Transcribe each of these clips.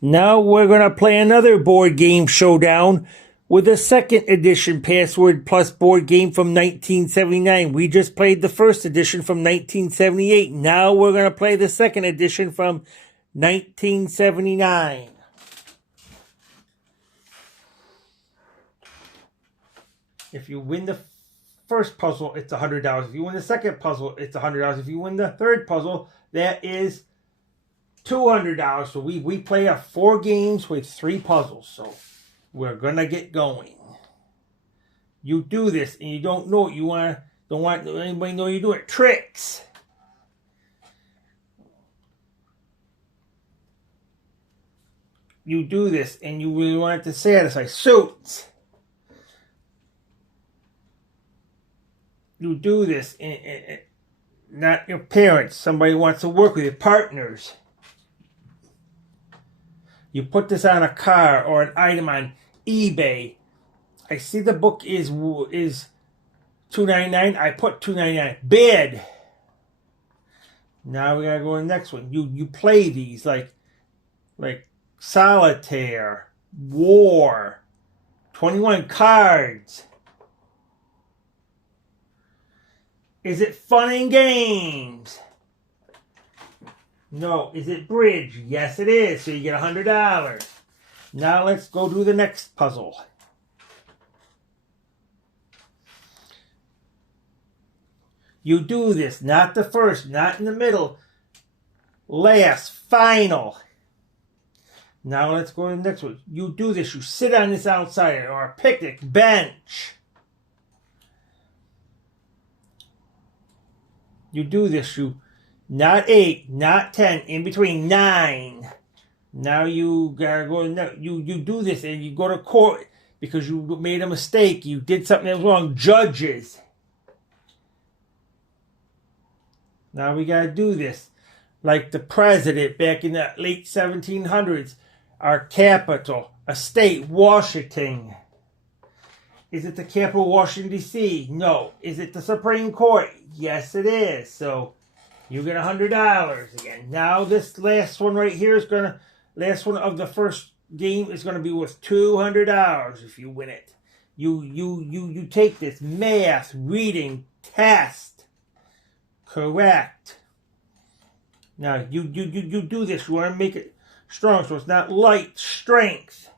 Now we're going to play another board game showdown with a second edition password plus board game from 1979. We just played the first edition from 1978. Now we're going to play the second edition from 1979. If you win the first puzzle, it's $100. If you win the second puzzle, it's $100. If you win the third puzzle, that is $200. So we play 4 games with 3 puzzles. So we're gonna get going. You do this and you don't know it. Don't want anybody to know you do it. Tricks. You do this and you really want it to satisfy. Suits. You do this and not your parents. Somebody wants to work with you. Partners. You put this on a car or an item on eBay. I see the book is $2.99. I put $2.99. Bid. Now we gotta go to the next one. You play these like solitaire, war, 21 cards. Is it fun and games? No. Is it bridge? Yes, it is. So you get $100. Now let's go do the next puzzle. You do this. Not the first. Not in the middle. Last. Final. Now let's go to the next one. You do this. You sit on this outside or a picnic bench. You do this. You not 8, not 10, in between 9. Now you gotta go. You do this and you go to court because you made a mistake. You did something that was wrong. Judges. Now we gotta do this, like the president back in the late 1700s. Our capital, a state, Washington. Is it the capital, Washington, D.C.? No. Is it the Supreme Court? Yes, it is. So you get $100 again. Now this last one right here is last one of the first game is gonna be worth $200 if you win it. You take this math, reading, test, correct. Now you do this. You want to make it strong, so it's not light. Strength.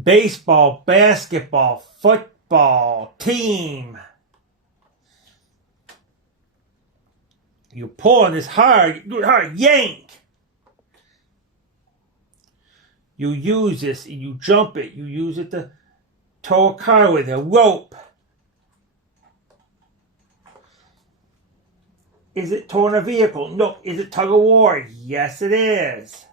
Baseball, basketball, football, team. You pull on this hard, you do it hard, yank. You use this, you jump it, you use it to tow a car with a rope. Is it towing a vehicle? No. Is it tug of war? Yes, it is.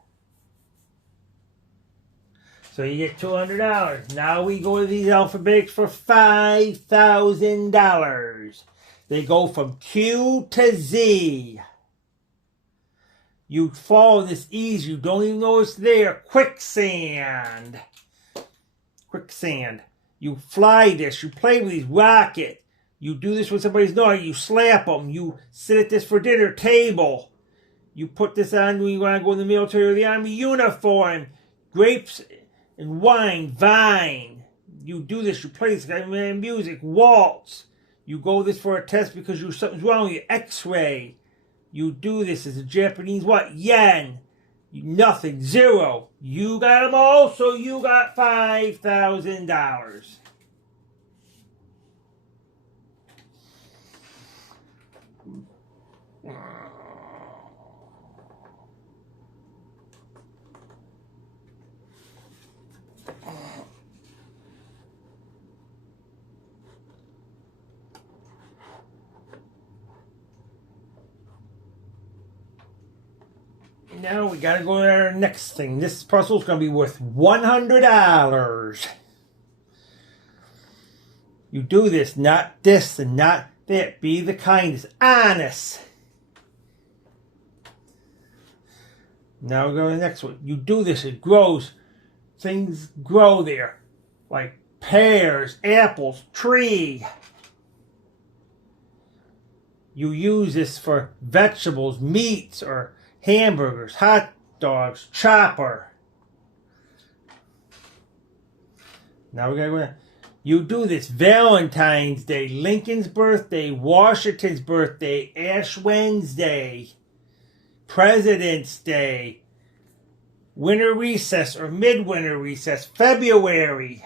So you get $200. Now we go to these alphabetics for $5,000. They go from Q to Z. You follow this easy. You don't even know it's there. Quicksand. Quicksand. You fly this. You play with these. Rocket. You do this when somebody's naughty. You slap them. You sit at this for dinner table. You put this on when you want to go in the military or the army uniform. Grapes and wine. Vine. You do this. You play this kind of music. Waltz. You go this for a test because something's wrong with you. X-ray. You do this as a Japanese what? Yen. Nothing. 0. You got them all, so you got $5,000. Now we gotta go to our next thing. This puzzle's gonna be worth $100. You do this, not this and not that. Be the kindest, honest. Now we go to the next one. You do this, it grows. Things grow there. Like pears, apples, tree. You use this for vegetables, meats, or hamburgers, hot dogs, chopper. Now we gotta go down. You do this Valentine's Day, Lincoln's birthday, Washington's birthday, Ash Wednesday, President's Day, winter recess or midwinter recess, February,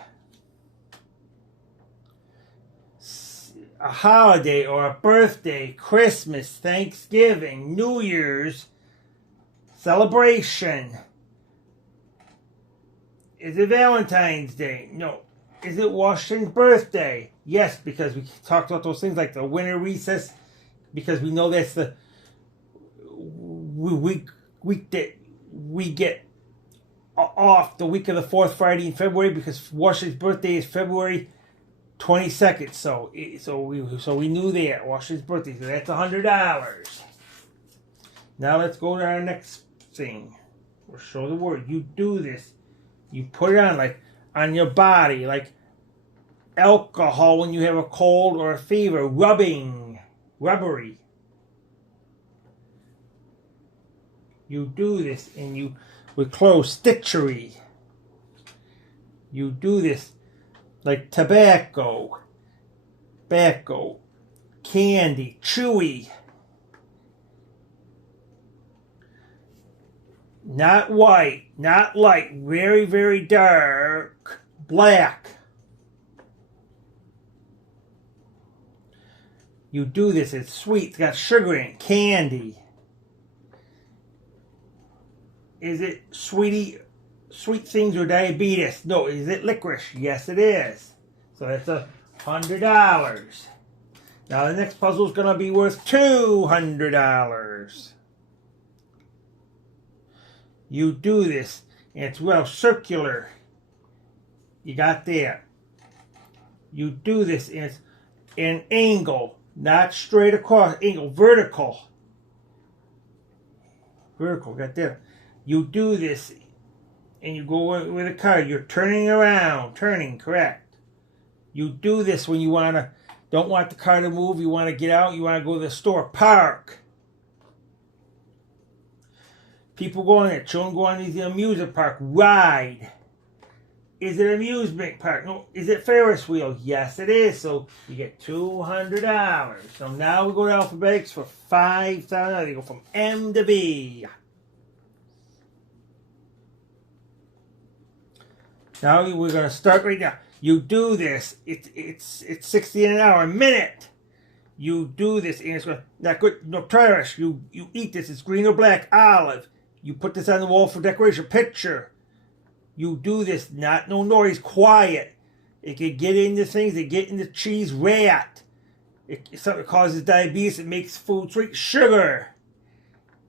a holiday or a birthday, Christmas, Thanksgiving, New Year's, celebration. Is it Valentine's Day? No. Is it Washington's birthday? Yes, because we talked about those things like the winter recess, because we know that's the week that we get off the week of the fourth Friday in February, because Washington's birthday is February 22nd. So we knew that Washington's birthday. So that's $100. Now let's go to our next thing. We'll show the word. You do this. You put it on like on your body, like alcohol when you have a cold or a fever, rubbery. You do this, and you with clothes, stitchery. You do this like tobacco, candy, chewy. Not white, not light, very, very dark, black. You do this, it's sweet, it's got sugar in it, candy. Is it sweet things or diabetes? No. Is it licorice? Yes, it is. So that's $100. Now the next puzzle is going to be worth $200. You do this, and it's well circular. You got that. You do this, and it's an angle, not straight across, angle, vertical. Got that. You do this, and you go with a card. You're turning around, correct. You do this when you don't want the car to move. You want to get out. You want to go to the store, park. People go on there. Children go on these amusement park. Ride. Is it an amusement park? No. Is it Ferris wheel? Yes, it is. So you get $200. So now we go to alphabetics for $5,000. They go from M to B. Now we're going to start right now. You do this. It's 60 an hour, a minute. You do this, and it's not good. No trash. You eat this. It's green or black, olive. You put this on the wall for decoration. Picture. You do this. No noise. Quiet. It can get into things. It get into cheese. Rat. It causes diabetes. It makes food sweet. Sugar.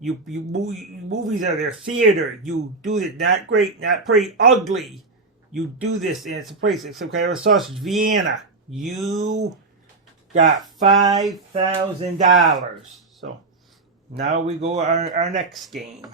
Movies are there. Theater. You do this. Not great. Not pretty. Ugly. You do this, and it's a place. It's some kind of a sausage. Vienna. You got $5,000. So now we go our next game.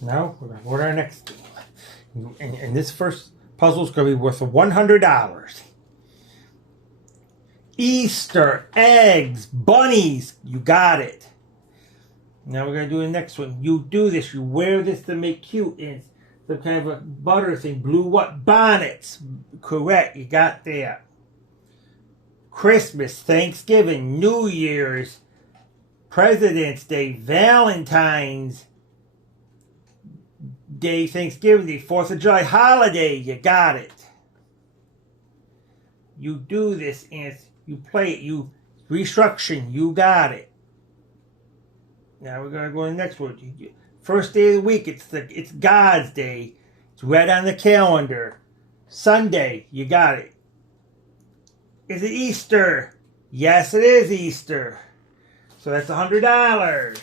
Now we're going to go to our next game. And this first puzzle is going to be worth $100. Easter, eggs, bunnies. You got it. Now we're going to do the next one. You do this. You wear this to make cute. And it's some kind of a butter thing. Blue what? Bonnets. Correct. You got that. Christmas, Thanksgiving, New Year's, President's Day, Valentine's Day, Thanksgiving Day, 4th of July, holiday. You got it. You do this, and you play it. You restructuring. You got it. Now we're going to go to the next word. First day of the week, it's God's day. It's red on the calendar. Sunday, you got it. Is it Easter? Yes, it is Easter. So that's $100.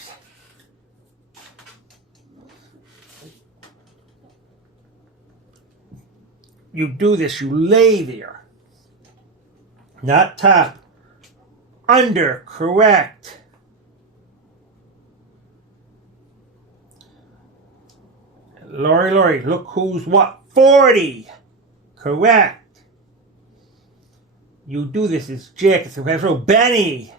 You do this, you lay there. Not top. Under, correct. Lori, look who's what? 40. Correct. You do this, it's Jack, it's a Benny.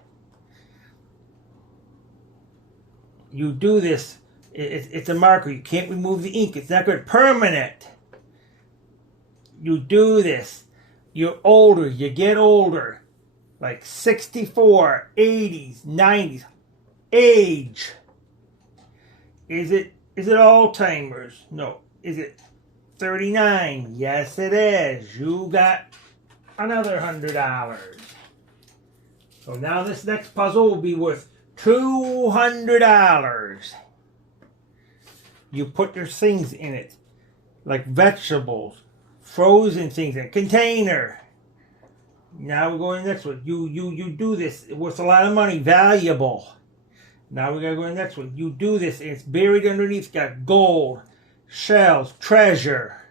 You do this, it's a marker. You can't remove the ink. It's not good. Permanent. You do this. You're older. You get older. Like 64, 80s, 90s. Age. Is it Alzheimer's? No. Is it 39? Yes, it is. You got another $100. So now this next puzzle will be worth $200. You put your things in it, like vegetables, frozen things in a container. Now we're going to the next one. You do this. It worth a lot of money. Valuable. Now we're going to go to the next one. You do this. And it's buried underneath. It's got gold, shells, treasure.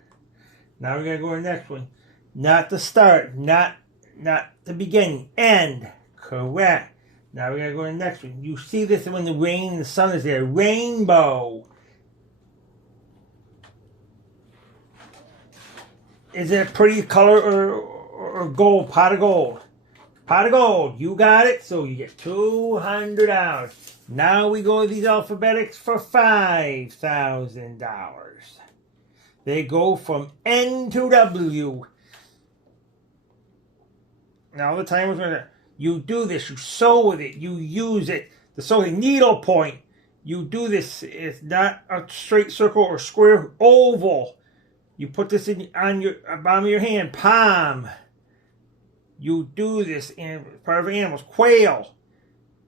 Now we're going to go to the next one. Not the start. Not the beginning. End. Correct. Now we're going to go to the next one. You see this when the rain and the sun is there. Rainbow. Is it a pretty color or gold? Pot of gold. Pot of gold. You got it. So you get $200. Now we go to these alphabetics for $5,000. They go from N to W. Now the timer's going to... You do this. You sew with it. You use it. The sewing needle point. You do this. It's not a straight circle or square. Oval. You put this on your bottom of your hand, palm. You do this in part of animals, quail.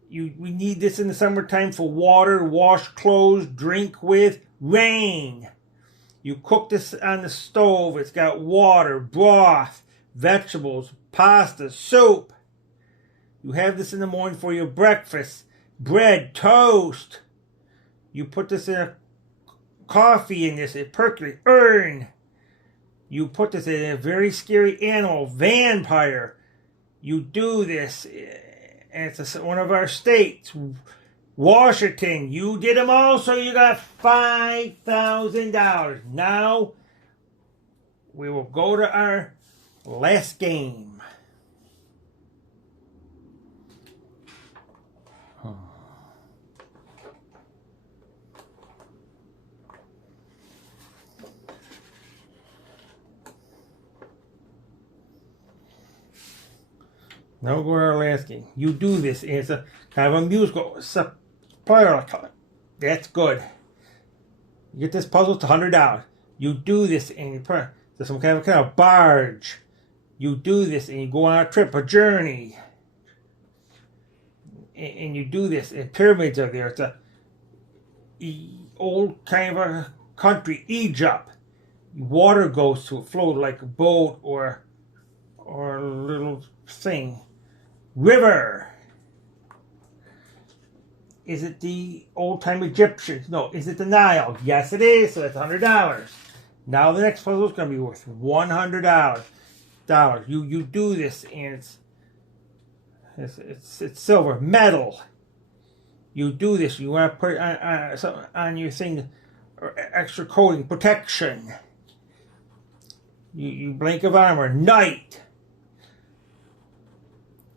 We need this in the summertime for water, wash clothes, drink with, rain. You cook this on the stove. It's got water, broth, vegetables, pasta, soup. You have this in the morning for your breakfast, bread, toast. You put this in a coffee in this, it percolates, urn. You put this in a very scary animal, vampire. You do this, and it's one of our states, Washington. You did them all, so you got $5,000. Now, we will go to our last game. Now we'll go to our last game. You do this, and it's a kind of a musical supplier. That's good. You get this puzzle, it's $100. You do this, and you put some kind of barge. You do this, and you go on a trip, a journey. And you do this, and pyramids are there. It's a old kind of a country, Egypt. Water goes to it, float like a boat or a little thing. River. Is it the old-time Egyptians? No. Is it the Nile? Yes, it is. So that's $100. Now the next puzzle is going to be worth $100. You do this, and it's silver, metal. You do this. You want to put it on your thing, or extra coating, protection. You blank of armor, night.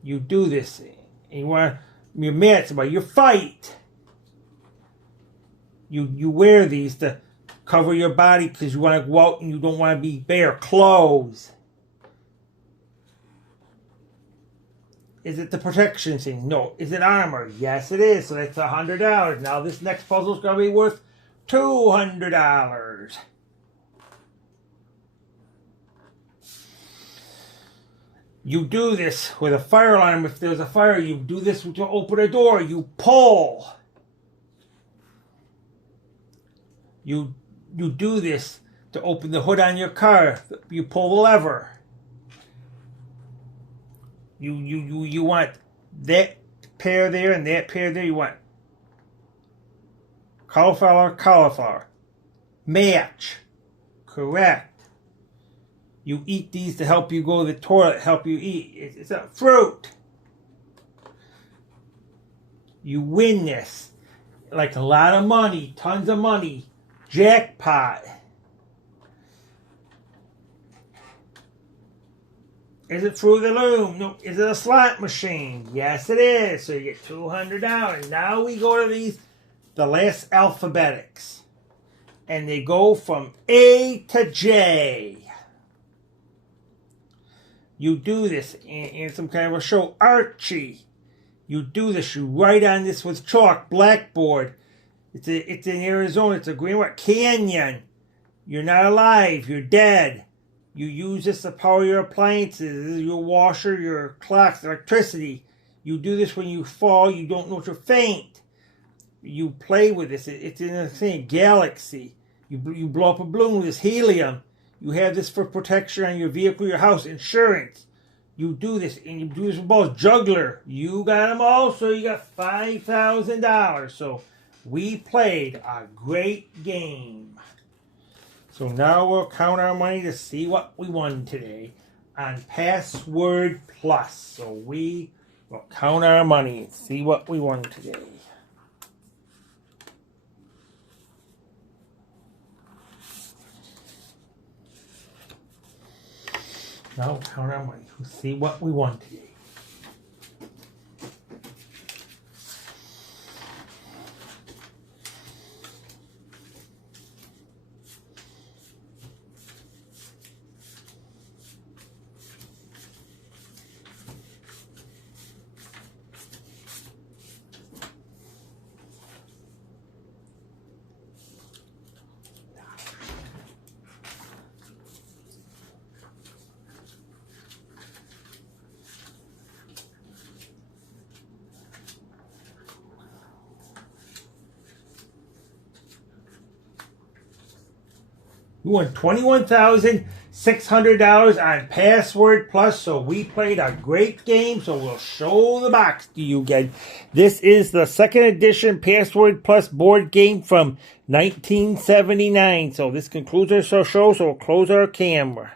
You do this, and you want your mats about your fight. You wear these to cover your body because you want to go out and you don't want to be bare. Clothes. Is it the protection thing? No. Is it armor? Yes, it is. So that's $100. Now this next puzzle is going to be worth $200. You do this with a fire alarm. If there's a fire, you do this to open a door. You pull. You do this to open the hood on your car. You pull the lever. You want that pair there and that pair there. You want cauliflower. Match. Correct. You eat these to help you go to the toilet, help you eat. It's a fruit. You win this. Like a lot of money, tons of money. Jackpot. Is it through the loom? No. Is it a slot machine? Yes, it is. So you get $200. Now we go to the last alphabetics. And they go from A to J. You do this in some kind of a show. Archie. You do this. You write on this with chalk, blackboard. It's in Arizona. It's a green one. Canyon. You're not alive. You're dead. You use this to power your appliances, your washer, your clocks, electricity. You do this when you fall. You don't know you're faint. You play with this. It's in a thing, galaxy. You blow up a balloon with this helium. You have this for protection on your vehicle, your house, insurance. You do this, and you do this with balls. Juggler. You got them all, so you got $5,000. So we played a great game. So now we'll count our money to see what we won today on Password Plus. So we will count our money and see what we won today. Now we'll count our money to see what we won today. We won $21,600 on Password Plus, so we played a great game, so we'll show the box to you guys. This is the second edition Password Plus board game from 1979, so this concludes our show, so we'll close our camera.